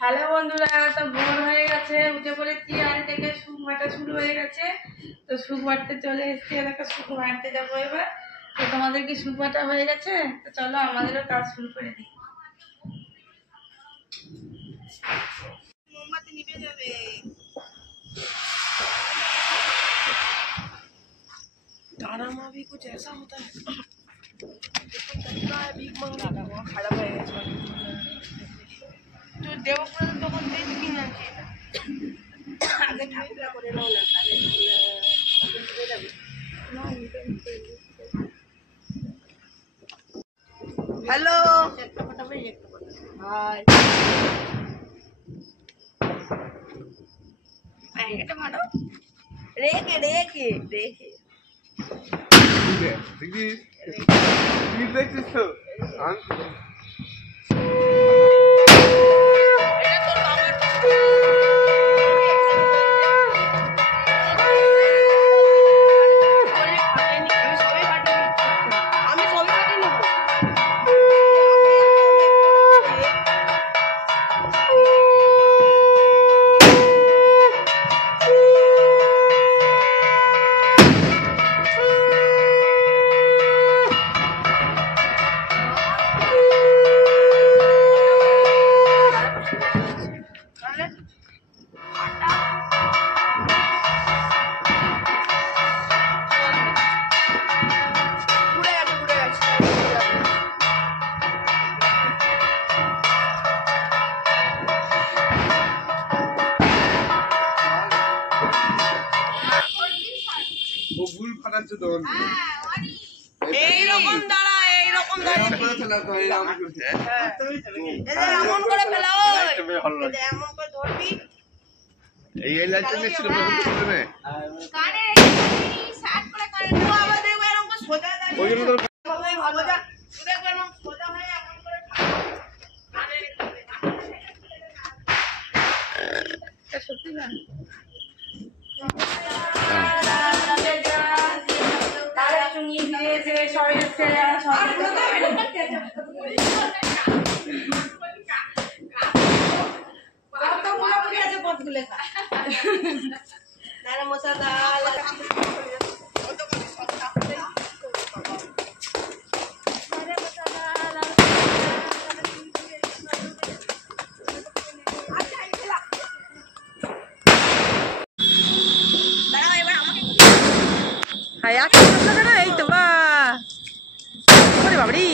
Hello বন্ধুরা, তো ভোর হয়ে গেছে, উঠে পড়েছি। আজ থেকে শুক বাটা শুরু হয়ে গেছে। তো শুক বাটতে চলে এসেছি, এলাকা শুক বাটতে যাবো এবার। তো তোমাদের কি শুক বাটা হয়ে গেছে? তো চলো আমাদেরও কাজ শুরু করে দিই। মোমবাতি নিভে যাবে। गाना में भी कुछ ऐसा होता है बिग मंगा खड़ा है तो देवपुर तो कोन देख की ना आगे ठाकुर করে নাও না তাহলে हेलो हाय এটা ভালো রেখে রেখে রেখে দেখছিস তো ভুল ফাটাচ্ছে তো এইরকম দাঁড়া এইরকম দাঁড়া এমন করে ফেলাও এমন করে ধরবি এই লাইটটা নিয়ে ছিল প্রথমে কানে শার্ট করে কানে তো আবার দেখো এরকম করে সোজা দাঁড়িয়ে ওই জন্য তো ভালো যা দেখো এরকম সোজা হয়ে এমন করে কানে এটা সত্যি না? এই তো বা বাবরি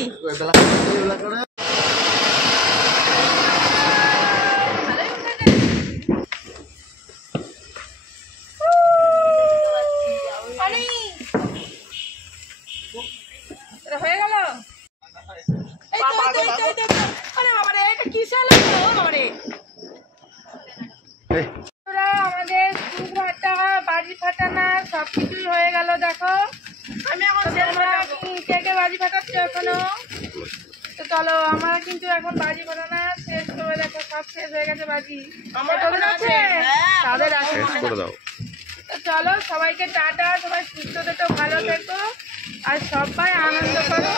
হয়ে গেল। আমাদের শুক ভাটা বাজি ফাটানা সবকিছুই হয়ে গেল। দেখো আমি এখন কে বাজি ফাটাচ্ছি এখনো। তো চলো আমরা কিন্তু এখন বাজি ফাটানা শেষ করে, দেখো সব শেষ হয়ে গেছে বাজি। আমাদের আছে তাদের আছে। তো চলো সবাইকে টাটা, সবাই সুস্থ থেকো, ভালো থেকো আর সবাই আনন্দ করো।